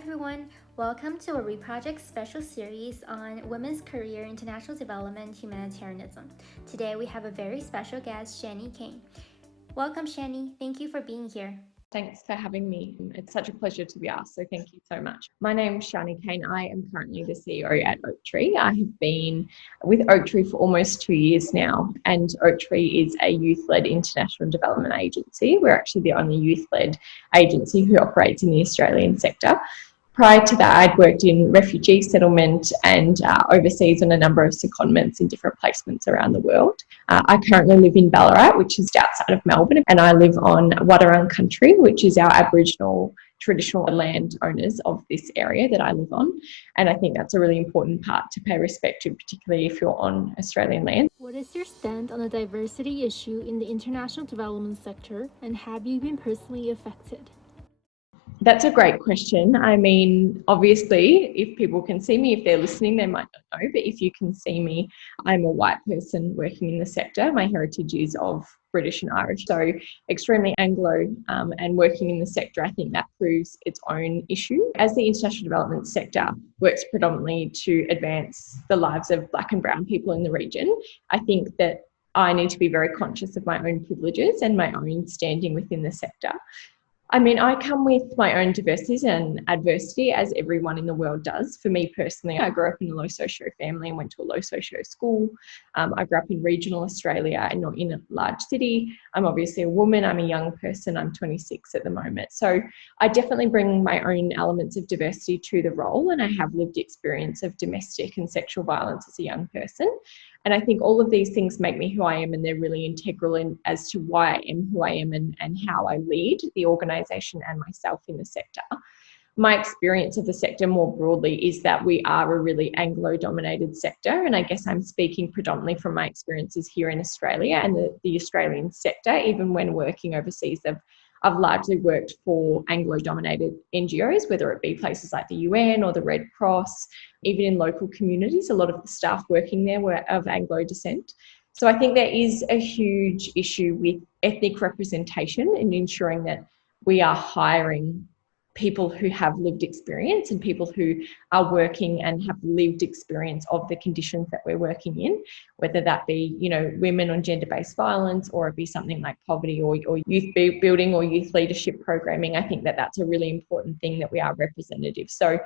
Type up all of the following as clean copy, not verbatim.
everyone, welcome to a Reproject special series on women's career, international development, humanitarianism. Today we have a very special guest, Shani Cain. Welcome, Shani. Thank you for being here. Thanks for having me. It's such a pleasure to be asked, so thank you so much. My name's Shani Cain. I am currently the CEO at Oaktree. I have been with Oaktree for almost 2 years now, and Oaktree is a youth-led international development agency. We're actually the only youth-led agency who operates in the Australian sector. Prior to that, I'd worked in refugee settlement and overseas on a number of secondments in different placements around the world. I currently live in Ballarat, which is outside of Melbourne, and I live on Wadawurrung country, which is our Aboriginal traditional land owners of this area that I live on. And I think that's a really important part to pay respect to, particularly if you're on Australian land. What is your stand on the diversity issue in the international development sector, and have you been personally affected? That's a great question. I mean, obviously, if people can see me, if they're listening, they might not know, but if you can see me, I'm a white person working in the sector. My heritage is of British and Irish, so extremely Anglo, and working in the sector, I think that proves its own issue. As the international development sector works predominantly to advance the lives of Black and Brown people in the region, I think that I need to be very conscious of my own privileges and my own standing within the sector. I mean, I come with my own diversities and adversity, as everyone in the world does. For me personally, I grew up in a low socio family and went to a low socio school. I grew up in regional Australia and not in a large city. I'm obviously a woman. I'm a young person. I'm 26 at the moment. So I definitely bring my own elements of diversity to the role, and I have lived experience of domestic and sexual violence as a young person. And I think all of these things make me who I am, and they're really integral as to why I am who I am and how I lead the organisation and myself in the sector. My experience of the sector more broadly is that we are a really Anglo-dominated sector, and I guess I'm speaking predominantly from my experiences here in Australia and the Australian sector. Even when working overseas, I've largely worked for Anglo-dominated NGOs, whether it be places like the UN or the Red Cross. Even in local communities, a lot of the staff working there were of Anglo descent. So I think there is a huge issue with ethnic representation and ensuring that we are hiring people who have lived experience and people who are working and have lived experience of the conditions that we're working in, whether that be, women on gender-based violence, or it be something like poverty or youth building or youth leadership programming. I think that that's a really important thing, that we are representative. So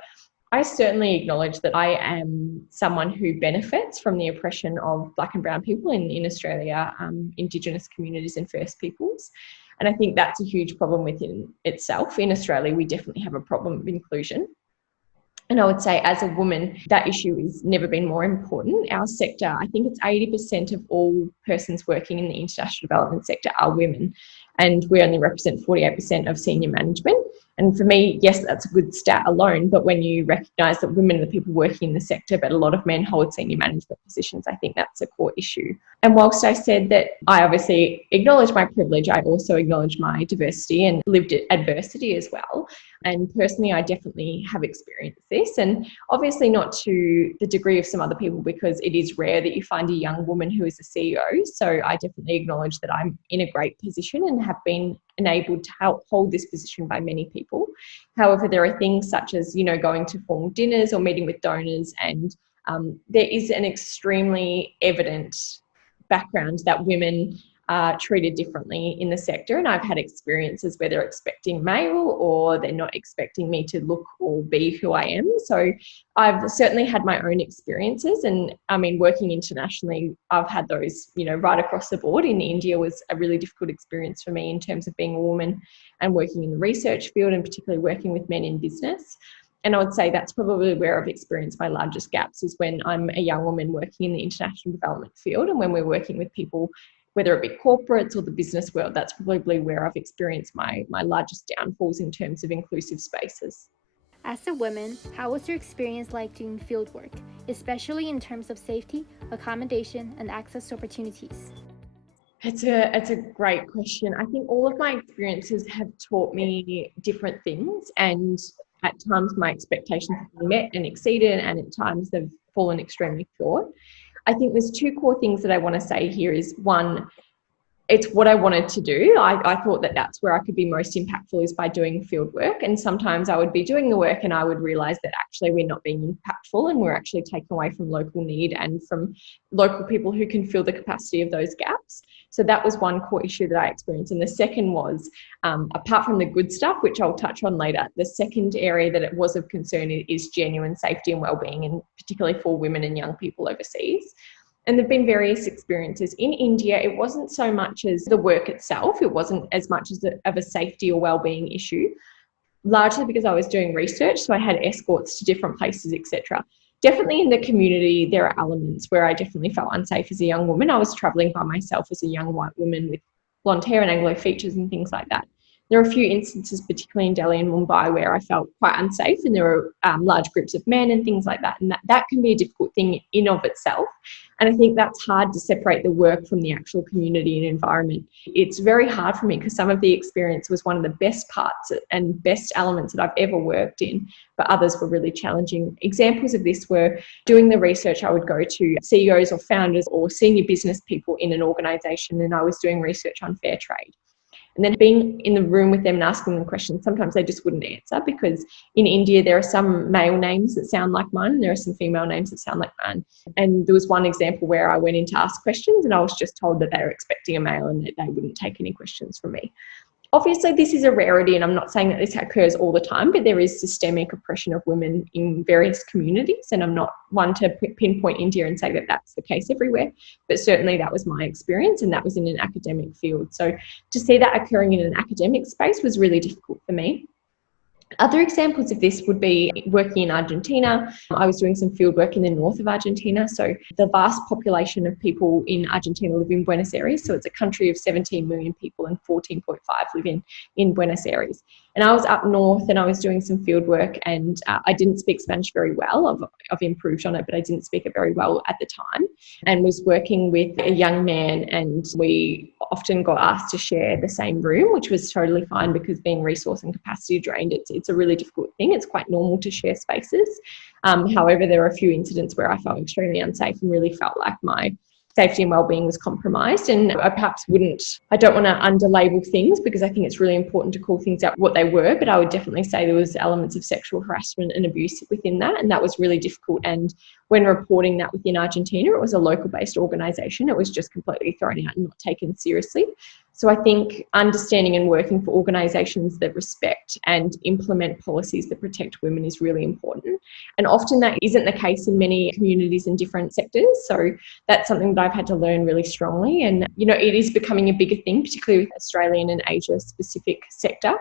I certainly acknowledge that I am someone who benefits from the oppression of Black and Brown people in Australia, Indigenous communities and First Peoples. And I think that's a huge problem within itself. In Australia, we definitely have a problem of inclusion. And I would say as a woman, that issue has never been more important. Our sector, I think it's 80% of all persons working in the international development sector are women. And we only represent 48% of senior management. And for me, yes, that's a good stat alone, but when you recognise that women are the people working in the sector, but a lot of men hold senior management positions, I think that's a core issue. And whilst I said that I obviously acknowledge my privilege, I also acknowledge my diversity and lived adversity as well. And personally, I definitely have experienced this, and obviously not to the degree of some other people, because it is rare that you find a young woman who is a CEO. So I definitely acknowledge that I'm in a great position and have been enabled to help hold this position by many people. However, there are things such as, going to formal dinners or meeting with donors, and there is an extremely evident background that women are treated differently in the sector. And I've had experiences where they're expecting male or they're not expecting me to look or be who I am. So I've certainly had my own experiences. And I mean, working internationally, I've had those, right across the board. In India was a really difficult experience for me in terms of being a woman and working in the research field, and particularly working with men in business. And I would say that's probably where I've experienced my largest gaps, is when I'm a young woman working in the international development field, and when we're working with people, whether it be corporates or the business world. That's probably where I've experienced my largest downfalls in terms of inclusive spaces. As a woman, how was your experience like doing field work, especially in terms of safety, accommodation, and access to opportunities? It's a great question. I think all of my experiences have taught me different things, and at times my expectations have been met and exceeded, and at times they've fallen extremely short. I think there's two core things that I want to say here is, one, it's what I wanted to do. I thought that that's where I could be most impactful, is by doing field work. And sometimes I would be doing the work and I would realize that actually we're not being impactful, and we're actually taking away from local need and from local people who can fill the capacity of those gaps. So that was one core issue that I experienced. And the second was, apart from the good stuff, which I'll touch on later, the second area that it was of concern is genuine safety and wellbeing, and particularly for women and young people overseas. And there've been various experiences. In India, it wasn't so much as the work itself, it wasn't as much as of a safety or wellbeing issue, largely because I was doing research, so I had escorts to different places, etc. Definitely in the community, there are elements where I definitely felt unsafe as a young woman. I was travelling by myself as a young white woman with blonde hair and Anglo features and things like that. There are a few instances, particularly in Delhi and Mumbai, where I felt quite unsafe, and there were large groups of men and things like that. And that can be a difficult thing in of itself. And I think that's hard to separate the work from the actual community and environment. It's very hard for me because some of the experience was one of the best parts and best elements that I've ever worked in, but others were really challenging. Examples of this were doing the research. I would go to CEOs or founders or senior business people in an organisation, and I was doing research on fair trade. And then being in the room with them and asking them questions, sometimes they just wouldn't answer, because in India, there are some male names that sound like mine, and there are some female names that sound like mine. And there was one example where I went in to ask questions and I was just told that they were expecting a male and that they wouldn't take any questions from me. Obviously, this is a rarity, and I'm not saying that this occurs all the time, but there is systemic oppression of women in various communities, and I'm not one to pinpoint India and say that that's the case everywhere, but certainly that was my experience, and that was in an academic field. So to see that occurring in an academic space was really difficult for me. Other examples of this would be working in Argentina. I was doing some field work in the north of Argentina. So the vast population of people in Argentina live in Buenos Aires. So it's a country of 17 million people, and 14.5 live in Buenos Aires. And I was up north and I was doing some field work, and I didn't speak Spanish very well. I've improved on it, but I didn't speak it very well at the time, and was working with a young man, and we often got asked to share the same room, which was totally fine, because being resource and capacity drained, it's a really difficult thing. It's quite normal to share spaces. However, there were a few incidents where I felt extremely unsafe and really felt like my safety and wellbeing was compromised. And I don't want to underlabel things, because I think it's really important to call things out what they were, but I would definitely say there was elements of sexual harassment and abuse within that, and that was really difficult. And when reporting that within Argentina, it was a local based organisation, it was just completely thrown out and not taken seriously. So I think understanding and working for organisations that respect and implement policies that protect women is really important. And often that isn't the case in many communities in different sectors. So that's something that I've had to learn really strongly. And, it is becoming a bigger thing, particularly with Australian and Asia specific sector.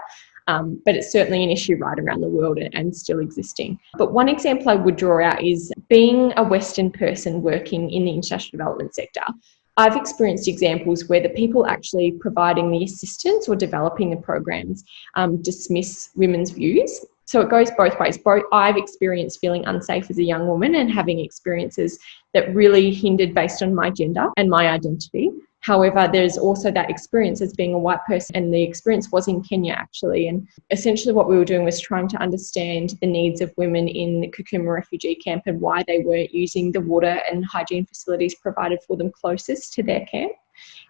But it's certainly an issue right around the world and still existing. But one example I would draw out is being a Western person working in the international development sector. I've experienced examples where the people actually providing the assistance or developing the programs dismiss women's views. So it goes both ways. I've experienced feeling unsafe as a young woman and having experiences that really hindered based on my gender and my identity. However, there's also that experience as being a white person, and the experience was in Kenya actually. And essentially what we were doing was trying to understand the needs of women in the Kakuma refugee camp and why they weren't using the water and hygiene facilities provided for them closest to their camp.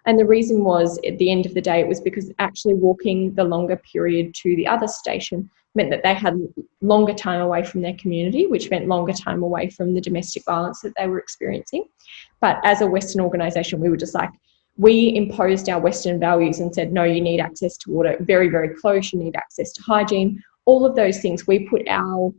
And the reason was, at the end of the day, it was because actually walking the longer period to the other station meant that they had longer time away from their community, which meant longer time away from the domestic violence that they were experiencing. But as a Western organisation, we were just like, we imposed our Western values and said, no, you need access to water very, very close, you need access to hygiene, all of those things. We put our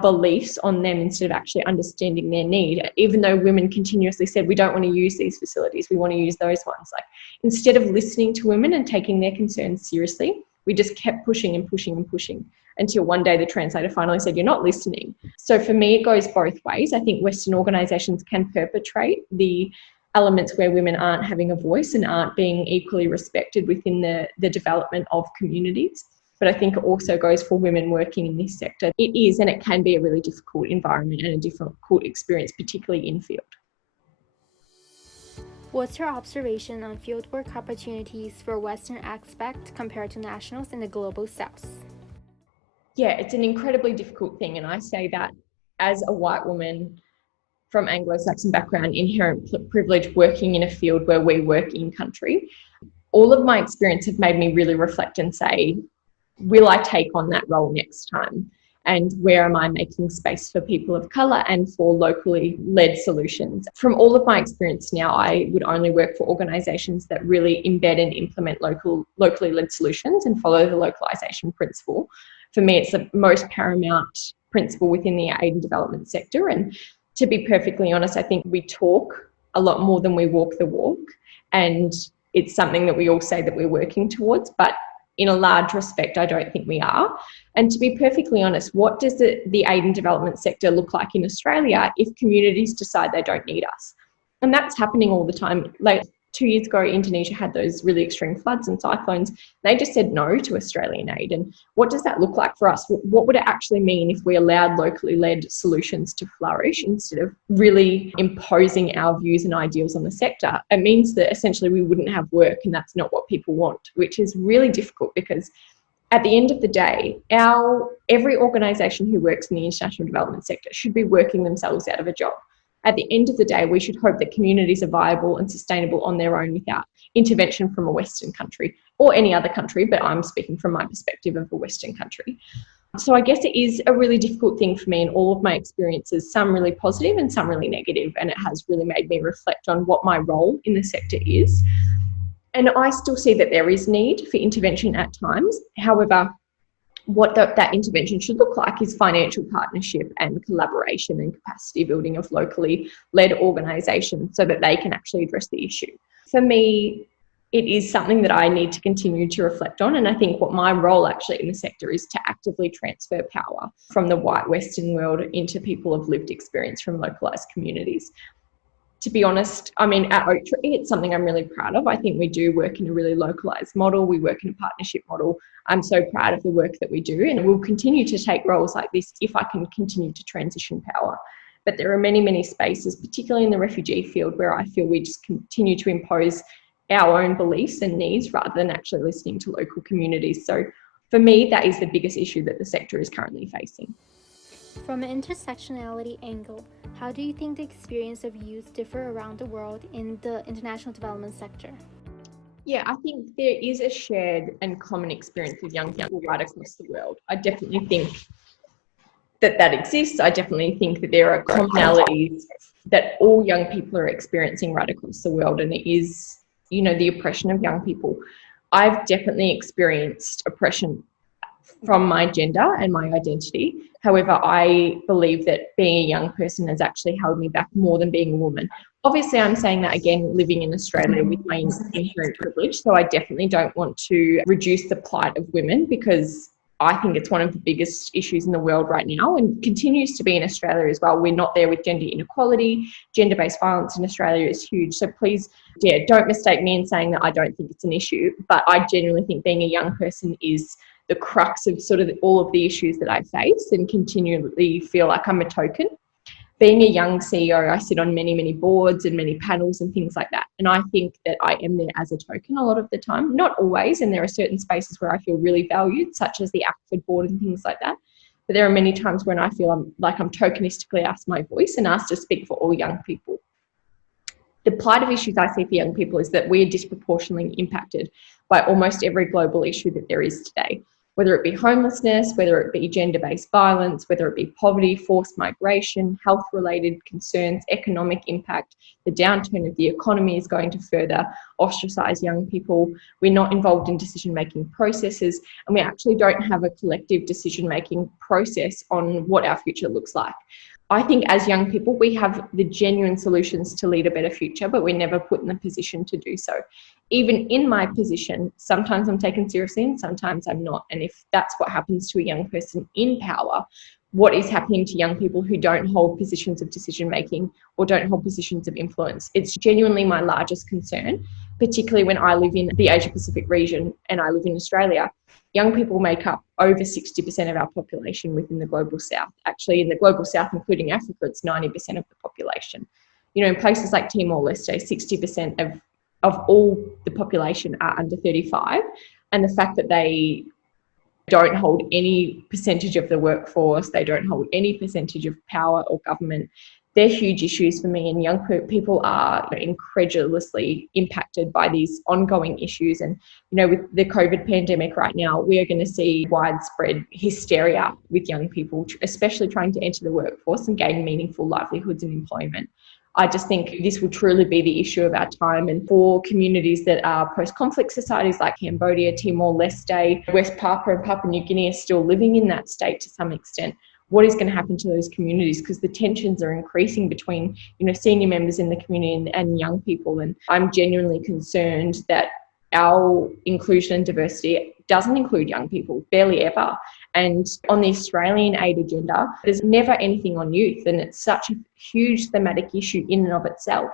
beliefs on them instead of actually understanding their need, even though women continuously said, we don't want to use these facilities, we want to use those ones. Like, instead of listening to women and taking their concerns seriously, we just kept pushing and pushing and pushing until one day the translator finally said, you're not listening. So for me, it goes both ways. I think Western organisations can perpetrate the elements where women aren't having a voice and aren't being equally respected within the development of communities. But I think it also goes for women working in this sector. It is, and it can be, a really difficult environment and a difficult experience, particularly in field. What's your observation on fieldwork opportunities for Western expats compared to nationals in the global South? Yeah, it's an incredibly difficult thing. And I say that as a white woman from Anglo-Saxon background, inherent privilege working in a field where we work in country, all of my experience have made me really reflect and say, will I take on that role next time? And where am I making space for people of colour and for locally led solutions? From all of my experience now, I would only work for organisations that really embed and implement locally led solutions and follow the localisation principle. For me, it's the most paramount principle within the aid and development sector. And to be perfectly honest, I think we talk a lot more than we walk the walk. And it's something that we all say that we're working towards, but in a large respect, I don't think we are. And to be perfectly honest, what does the aid and development sector look like in Australia if communities decide they don't need us? And that's happening all the time. Like 2 years ago, Indonesia had those really extreme floods and cyclones. They just said no to Australian aid. And what does that look like for us? What would it actually mean if we allowed locally led solutions to flourish instead of really imposing our views and ideals on the sector? It means that essentially we wouldn't have work, and that's not what people want, which is really difficult because at the end of the day, every organisation who works in the international development sector should be working themselves out of a job. At the end of the day, we should hope that communities are viable and sustainable on their own without intervention from a Western country or any other country, but I'm speaking from my perspective of a Western country. So I guess it is a really difficult thing for me in all of my experiences, some really positive and some really negative, and it has really made me reflect on what my role in the sector is. And I still see that there is need for intervention at times. However, what that intervention should look like is financial partnership and collaboration and capacity building of locally led organisations so that they can actually address the issue. For me, it is something that I need to continue to reflect on. And I think what my role actually in the sector is to actively transfer power from the white Western world into people of lived experience from localised communities. To be honest, I mean, at Oaktree, it's something I'm really proud of. I think we do work in a really localised model. We work in a partnership model. I'm so proud of the work that we do, and we'll continue to take roles like this if I can continue to transition power. But there are many, many spaces, particularly in the refugee field, where I feel we just continue to impose our own beliefs and needs rather than actually listening to local communities. So for me, that is the biggest issue that the sector is currently facing. From an intersectionality angle, how do you think the experience of youth differ around the world in the international development sector? Yeah, I think there is a shared and common experience with young people right across the world. I definitely think that exists. I definitely think that there are commonalities that all young people are experiencing right across the world, and it is, the oppression of young people. I've definitely experienced oppression from my gender and my identity. However, I believe that being a young person has actually held me back more than being a woman. Obviously, I'm saying that again, living in Australia with my inherent privilege. So I definitely don't want to reduce the plight of women, because I think it's one of the biggest issues in the world right now and continues to be in Australia as well. We're not there with gender inequality. Gender-based violence in Australia is huge. So please, don't mistake me in saying that I don't think it's an issue, but I genuinely think being a young person is the crux of sort of all of the issues that I face, and continually feel like I'm a token. Being a young CEO, I sit on many, many boards and many panels and things like that. And I think that I am there as a token a lot of the time, not always. And there are certain spaces where I feel really valued, such as the ACFID board and things like that. But there are many times when I feel I'm tokenistically asked my voice and asked to speak for all young people. The plight of issues I see for young people is that we are disproportionately impacted by almost every global issue that there is today, whether it be homelessness, whether it be gender-based violence, whether it be poverty, forced migration, health-related concerns, economic impact. The downturn of the economy is going to further ostracise young people. We're not involved in decision-making processes, and we actually don't have a collective decision-making process on what our future looks like. I think as young people, we have the genuine solutions to lead a better future, but we're never put in the position to do so. Even in my position, sometimes I'm taken seriously and sometimes I'm not. And if that's what happens to a young person in power, what is happening to young people who don't hold positions of decision-making or don't hold positions of influence? It's genuinely my largest concern, particularly when I live in the Asia Pacific region and I live in Australia. Young people make up over 60% of our population within the Global South. Actually, in the Global South, including Africa, it's 90% of the population. In places like Timor-Leste, 60% of all the population are under 35. And the fact that they don't hold any percentage of the workforce, they don't hold any percentage of power or government, they're huge issues for me, and young people are incredulously impacted by these ongoing issues. And with the COVID pandemic right now, we are going to see widespread hysteria with young people, especially trying to enter the workforce and gain meaningful livelihoods and employment. I just think this will truly be the issue of our time. And for communities that are post-conflict societies like Cambodia, Timor-Leste, West Papua and Papua New Guinea are still living in that state to some extent, what is going to happen to those communities? Because the tensions are increasing between, senior members in the community and young people. And I'm genuinely concerned that our inclusion and diversity doesn't include young people, barely ever. And on the Australian aid agenda, there's never anything on youth, and it's such a huge thematic issue in and of itself.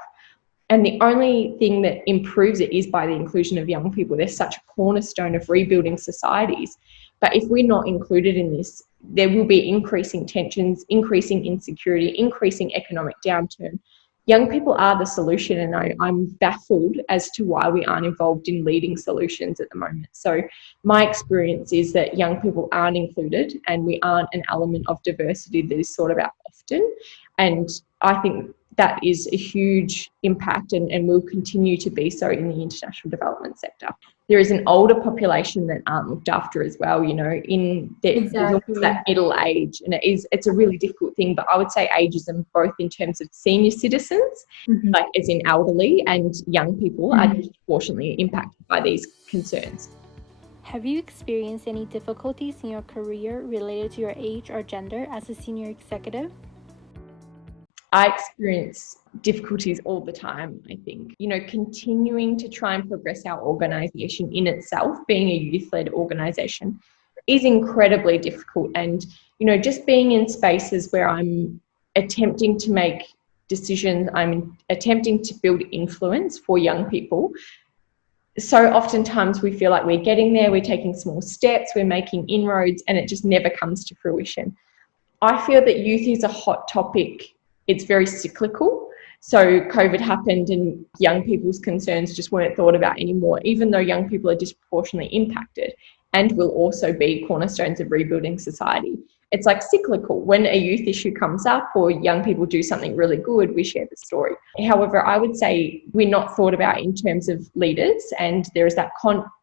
And the only thing that improves it is by the inclusion of young people. They're such a cornerstone of rebuilding societies. But if we're not included in this, there will be increasing tensions, increasing insecurity, increasing economic downturn. Young people are the solution, and I'm baffled as to why we aren't involved in leading solutions at the moment. So my experience is that young people aren't included, and we aren't an element of diversity that is sought about often. And I think that is a huge impact, and will continue to be so in the international development sector. There is an older population that aren't looked after as well, there's that middle age, and it's a really difficult thing. But I would say ageism, both in terms of senior citizens, like as in elderly, and young people are disproportionately impacted by these concerns. Have you experienced any difficulties in your career related to your age or gender as a senior executive? I experience difficulties all the time, I think. Continuing to try and progress our organisation in itself, being a youth-led organisation, is incredibly difficult. And, just being in spaces where I'm attempting to make decisions, I'm attempting to build influence for young people. So oftentimes we feel like we're getting there, we're taking small steps, we're making inroads, and it just never comes to fruition. I feel that youth is a hot topic. It's very cyclical. So COVID happened and young people's concerns just weren't thought about anymore, even though young people are disproportionately impacted and will also be cornerstones of rebuilding society. It's like cyclical. When a youth issue comes up or young people do something really good, we share the story. However, I would say we're not thought about in terms of leaders, and there is that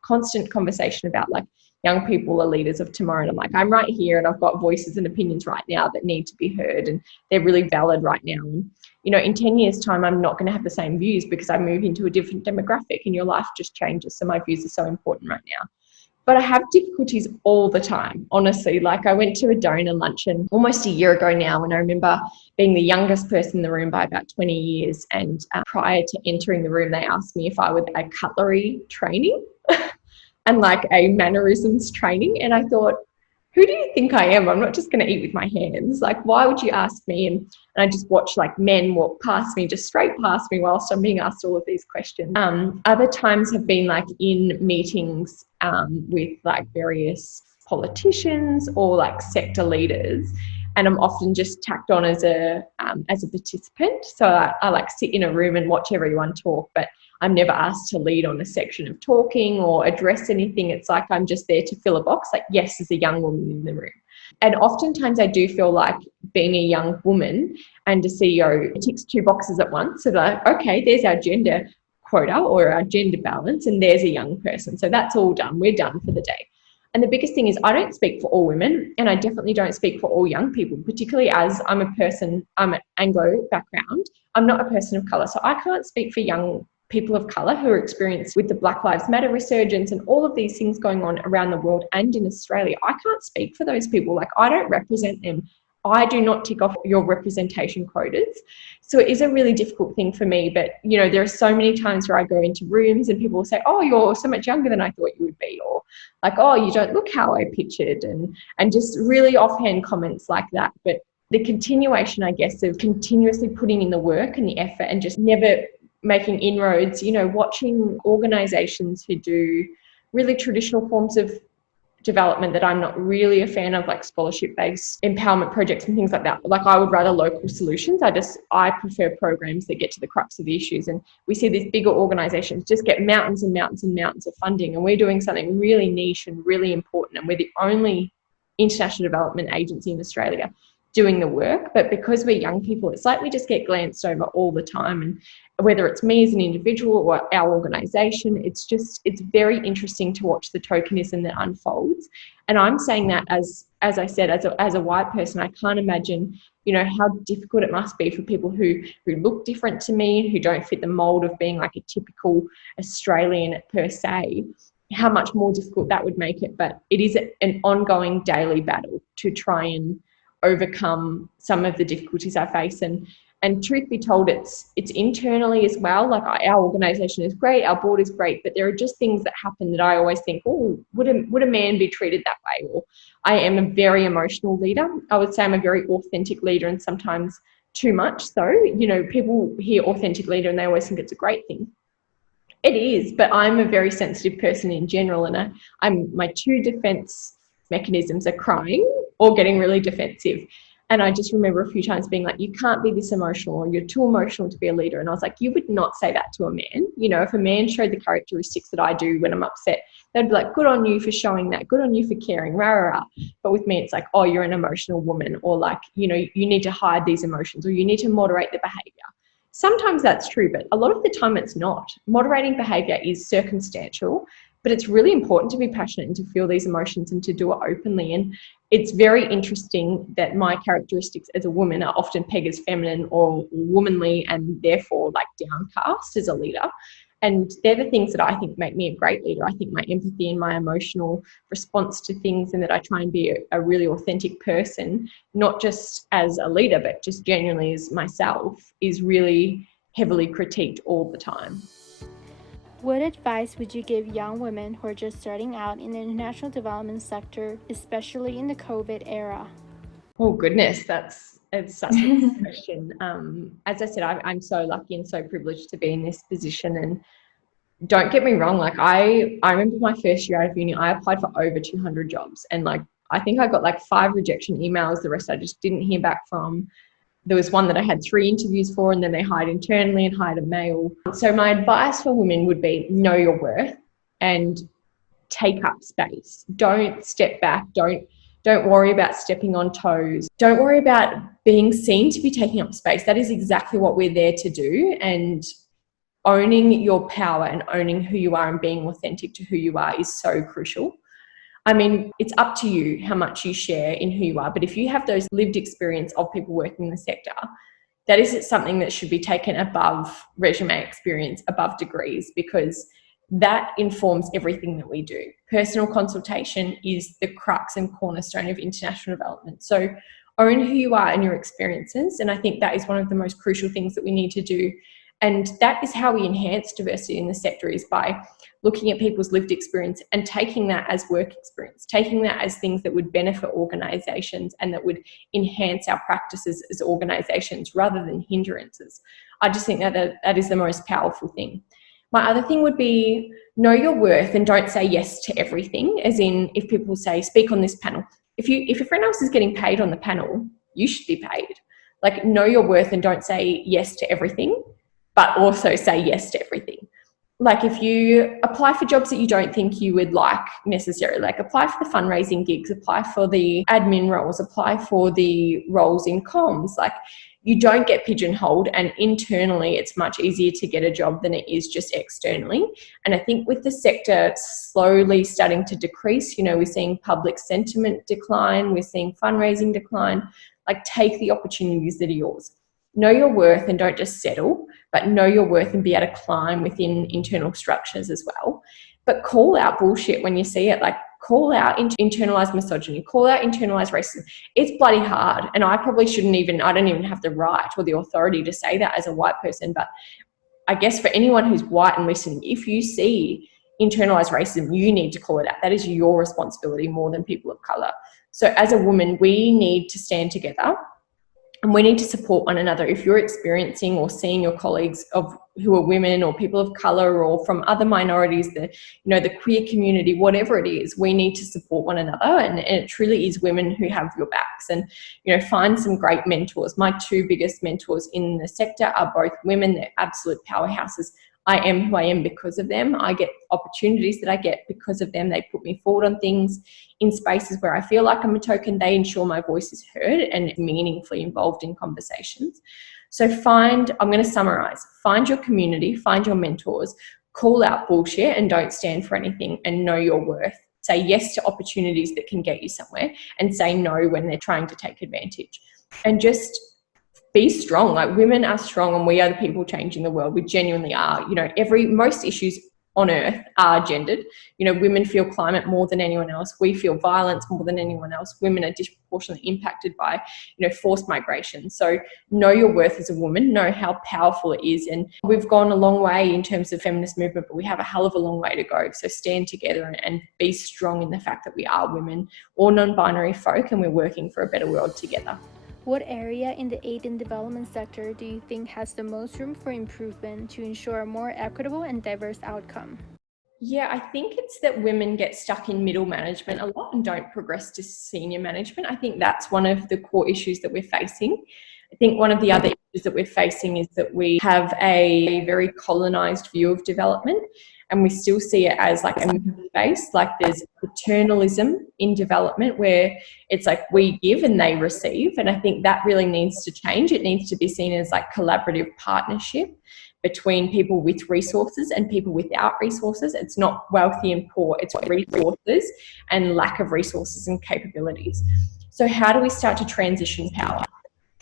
constant conversation about like, young people are leaders of tomorrow. And I'm right here, and I've got voices and opinions right now that need to be heard, and they're really valid right now. And, in 10 years' time, I'm not going to have the same views because I move into a different demographic and your life just changes. So my views are so important right now. But I have difficulties all the time, honestly. Like, I went to a donor luncheon almost a year ago now, and I remember being the youngest person in the room by about 20 years. And prior to entering the room, they asked me if I would a cutlery training and like a mannerisms training. And I thought, who do you think I am? I'm not just going to eat with my hands. Like, why would you ask me? And I just watch like men walk past me, just straight past me whilst I'm being asked all of these questions. Other times have been like in meetings with like various politicians or like sector leaders. And I'm often just tacked on as a participant. So I like sit in a room and watch everyone talk, but I'm never asked to lead on a section of talking or address anything. It's like I'm just there to fill a box, like, yes, as a young woman in the room. And oftentimes I do feel like being a young woman and a CEO ticks two boxes at once. So like, okay, there's our gender quota or our gender balance, and there's a young person. So that's all done. We're done for the day. And the biggest thing is I don't speak for all women, and I definitely don't speak for all young people, particularly as I'm an Anglo background. I'm not a person of colour, so I can't speak for young people of colour who are experienced with the Black Lives Matter resurgence and all of these things going on around the world and in Australia. I can't speak for those people. Like, I don't represent them. I do not tick off your representation quotas. So it is a really difficult thing for me. But, there are so many times where I go into rooms and people will say, oh, you're so much younger than I thought you would be. Or like, oh, you don't look how I pictured. And just really offhand comments like that. But the continuation, I guess, of continuously putting in the work and the effort and just never making inroads, watching organisations who do really traditional forms of development that I'm not really a fan of, like scholarship-based empowerment projects and things like that. Like, I would rather local solutions. I prefer programs that get to the crux of the issues. And we see these bigger organisations just get mountains and mountains and mountains of funding, and we're doing something really niche and really important, and we're the only international development agency in Australia doing the work. But because we're young people, it's like we just get glanced over all the time. And whether it's me as an individual or our organisation, it's very interesting to watch the tokenism that unfolds. And I'm saying that as I said, as a white person, I can't imagine, how difficult it must be for people who look different to me, who don't fit the mold of being like a typical Australian per se, how much more difficult that would make it. But it is an ongoing daily battle to try and overcome some of the difficulties I face. And truth be told, it's internally as well. Like our organisation is great, our board is great, but there are just things that happen that I always think, oh, would a man be treated that way? Or I am a very emotional leader. I would say I'm a very authentic leader, and sometimes too much so. People hear authentic leader and they always think it's a great thing. It is, but I'm a very sensitive person in general, and my two defense mechanisms are crying or getting really defensive. And I just remember a few times being like, you can't be this emotional, or you're too emotional to be a leader. And I was like, you would not say that to a man. If a man showed the characteristics that I do when I'm upset, they'd be like, good on you for showing that, good on you for caring, rah, rah, rah. But with me, it's like, oh, you're an emotional woman, or like, you need to hide these emotions, or you need to moderate the behavior. Sometimes that's true, but a lot of the time it's not. Moderating behavior is circumstantial, but it's really important to be passionate and to feel these emotions and to do it openly. And it's very interesting that my characteristics as a woman are often pegged as feminine or womanly, and therefore like downcast as a leader. And they're the things that I think make me a great leader. I think my empathy and my emotional response to things, and that I try and be a really authentic person, not just as a leader, but just genuinely as myself, is really heavily critiqued all the time. What advice would you give young women who are just starting out in the international development sector, especially in the COVID era? Oh goodness, it's such a good question. As I said, I'm so lucky and so privileged to be in this position. And don't get me wrong, like I remember my first year out of uni, I applied for over 200 jobs, and like I think I got like 5 rejection emails. The rest I just didn't hear back from. There was one that I had 3 interviews for, and then they hired internally and hired a male. So my advice for women would be, know your worth and take up space. Don't step back. Don't worry about stepping on toes. Don't worry about being seen to be taking up space. That is exactly what we're there to do. And owning your power and owning who you are and being authentic to who you are is so crucial. I mean, it's up to you how much you share in who you are. But if you have those lived experience of people working in the sector, that is something that should be taken above resume experience, above degrees, because that informs everything that we do. Personal consultation is the crux and cornerstone of international development. So own who you are and your experiences. And I think that is one of the most crucial things that we need to do. And that is how we enhance diversity in the sector, is by looking at people's lived experience and taking that as work experience, taking that as things that would benefit organisations and that would enhance our practices as organisations rather than hindrances. I just think that is the most powerful thing. My other thing would be, know your worth and don't say yes to everything. As in, if people say, speak on this panel, if your friend else is getting paid on the panel, you should be paid. Like, know your worth and don't say yes to everything, but also say yes to everything. Like, if you apply for jobs that you don't think you would like necessarily, like apply for the fundraising gigs, apply for the admin roles, apply for the roles in comms, like you don't get pigeonholed, and internally it's much easier to get a job than it is just externally. And I think with the sector slowly starting to decrease, we're seeing public sentiment decline, we're seeing fundraising decline, like take the opportunities that are yours. Know your worth and don't just settle, but know your worth and be able to climb within internal structures as well. But call out bullshit when you see it, like call out internalized misogyny, call out internalized racism. It's bloody hard. And I probably I don't even have the right or the authority to say that as a white person. But I guess for anyone who's white and listening, if you see internalized racism, you need to call it out. That is your responsibility more than people of colour. So as a woman, we need to stand together. And we need to support one another. If you're experiencing or seeing your colleagues who are women or people of colour or from other minorities, the queer community, whatever it is, we need to support one another. And it truly is women who have your backs. And, find some great mentors. My 2 biggest mentors in the sector are both women. They're absolute powerhouses. I am who I am because of them. I get opportunities that I get because of them. They put me forward on things in spaces where I feel like I'm a token. They ensure my voice is heard and meaningfully involved in conversations. So I'm going to summarize, find your community, find your mentors, call out bullshit and don't stand for anything, and know your worth. Say yes to opportunities that can get you somewhere, and say no when they're trying to take advantage. And just be strong. Like, women are strong, and we are the people changing the world. We genuinely are. You know, most issues on earth are gendered. You know, women feel climate more than anyone else. We feel violence more than anyone else. Women are disproportionately impacted by, you know, forced migration. So know your worth as a woman, know how powerful it is. And we've gone a long way in terms of feminist movement, but we have a hell of a long way to go. So stand together and be strong in the fact that we are women or non-binary folk, and we're working for a better world together. What area in the aid and development sector do you think has the most room for improvement to ensure a more equitable and diverse outcome? Yeah, I think it's that women get stuck in middle management a lot and don't progress to senior management. I think that's one of the core issues that we're facing. I think one of the other issues that we're facing is that we have a very colonized view of development, and we still see it as like a middle space. Like, there's paternalism in development where it's like we give and they receive. And I think that really needs to change. It needs to be seen as like collaborative partnership between people with resources and people without resources. It's not wealthy and poor, it's resources and lack of resources and capabilities. So how do we start to transition power?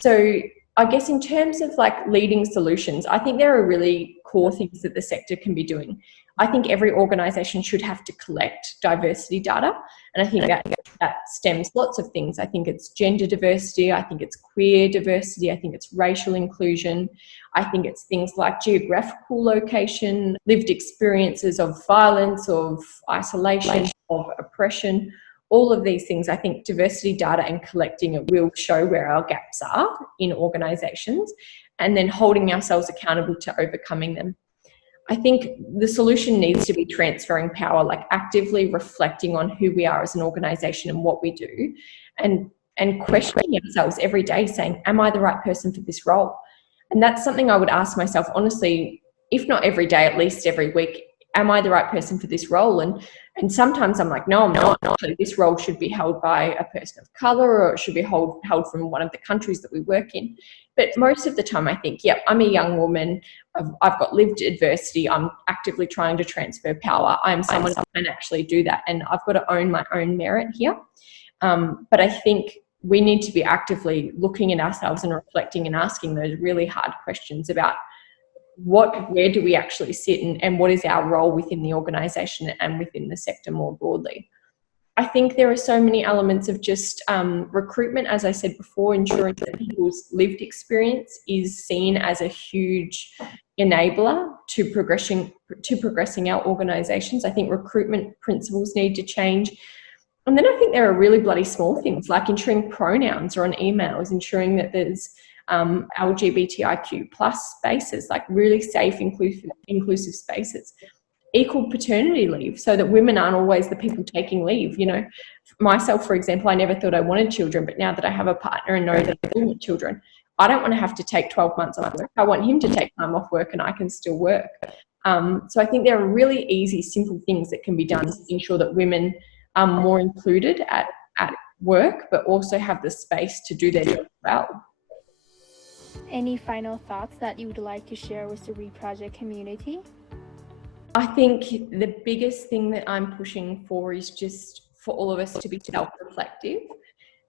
So I guess in terms of like leading solutions, I think there are really core things that the sector can be doing. I think every organisation should have to collect diversity data, and I think that stems lots of things. I think it's gender diversity, I think it's queer diversity, I think it's racial inclusion, I think it's things like geographical location, lived experiences of violence, of isolation, of oppression. All of these things, I think diversity data and collecting it will show where our gaps are in organisations, and then holding ourselves accountable to overcoming them. I think the solution needs to be transferring power, like actively reflecting on who we are as an organisation and what we do, and questioning ourselves every day, saying, am I the right person for this role? And that's something I would ask myself, honestly, if not every day, at least every week. Am I the right person for this role? And sometimes I'm like, no, I'm not. Actually, this role should be held by a person of colour, or it should be held from one of the countries that we work in. But most of the time I think, yeah, I'm a young woman, I've got lived adversity, I'm actively trying to transfer power, I'm someone who can actually do that, and I've got to own my own merit here. But I think we need to be actively looking at ourselves and reflecting and asking those really hard questions about where do we actually sit, and what is our role within the organisation and within the sector more broadly. I think there are so many elements of just recruitment, as I said before, ensuring that people's lived experience is seen as a huge enabler to progressing our organisations. I think recruitment principles need to change. And then I think there are really bloody small things, like ensuring pronouns are on emails, ensuring that there's LGBTIQ plus spaces, like really safe, inclusive spaces. Equal paternity leave, so that women aren't always the people taking leave. You know, myself, for example, I never thought I wanted children, but now that I have a partner and know that I do want children, I don't want to have to take 12 months off work. I want him to take time off work and I can still work. So I think there are really easy, simple things that can be done to ensure that women are more included at work, but also have the space to do their job well. Any final thoughts that you would like to share with the Reproject community? I think the biggest thing that I'm pushing for is just for all of us to be self-reflective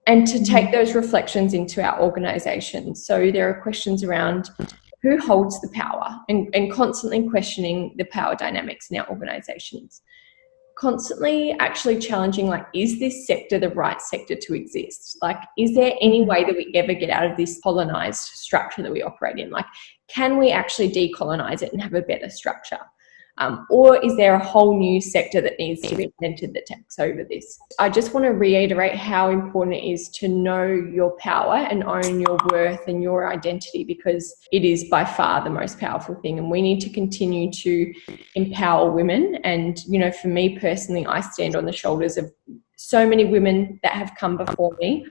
and to take those reflections into our organisations. So there are questions around who holds the power, and constantly questioning the power dynamics in our organisations. Constantly actually challenging, like, is this sector the right sector to exist? Like, is there any way that we ever get out of this colonised structure that we operate in? Like, can we actually decolonise it and have a better structure? Or is there a whole new sector that needs to be invented that takes over this? I just want to reiterate how important it is to know your power and own your worth and your identity, because it is by far the most powerful thing, and we need to continue to empower women. And, you know, for me personally, I stand on the shoulders of so many women that have come before me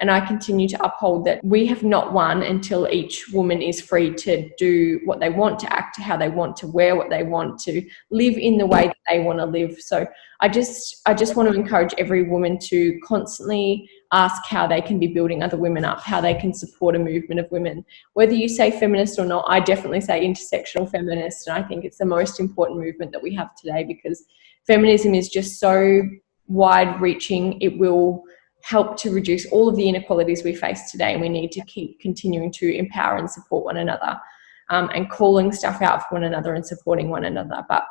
And I continue to uphold that we have not won until each woman is free to do what they want, to act how they want, to wear what they want, to live in the way that they want to live. So I just want to encourage every woman to constantly ask how they can be building other women up, how they can support a movement of women. Whether you say feminist or not, I definitely say intersectional feminist. And I think it's the most important movement that we have today, because feminism is just so wide reaching. It will help to reduce all of the inequalities we face today, and we need to keep continuing to empower and support one another, and calling stuff out for one another and supporting one another. But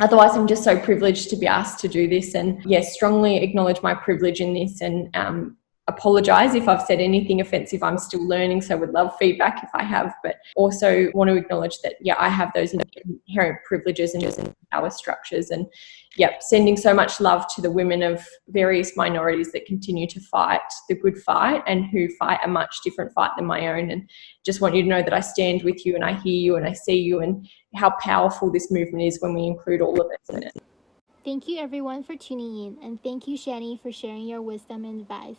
otherwise, I'm just so privileged to be asked to do this, and yes, strongly acknowledge my privilege in this, and apologise if I've said anything offensive. I'm still learning, so would love feedback if I have, but also want to acknowledge that, yeah, I have those inherent privileges and power structures. And sending so much love to the women of various minorities that continue to fight the good fight and who fight a much different fight than my own. And just want you to know that I stand with you, and I hear you, and I see you, and how powerful this movement is when we include all of us in it. Thank you everyone for tuning in, and thank you, Shani, for sharing your wisdom and advice.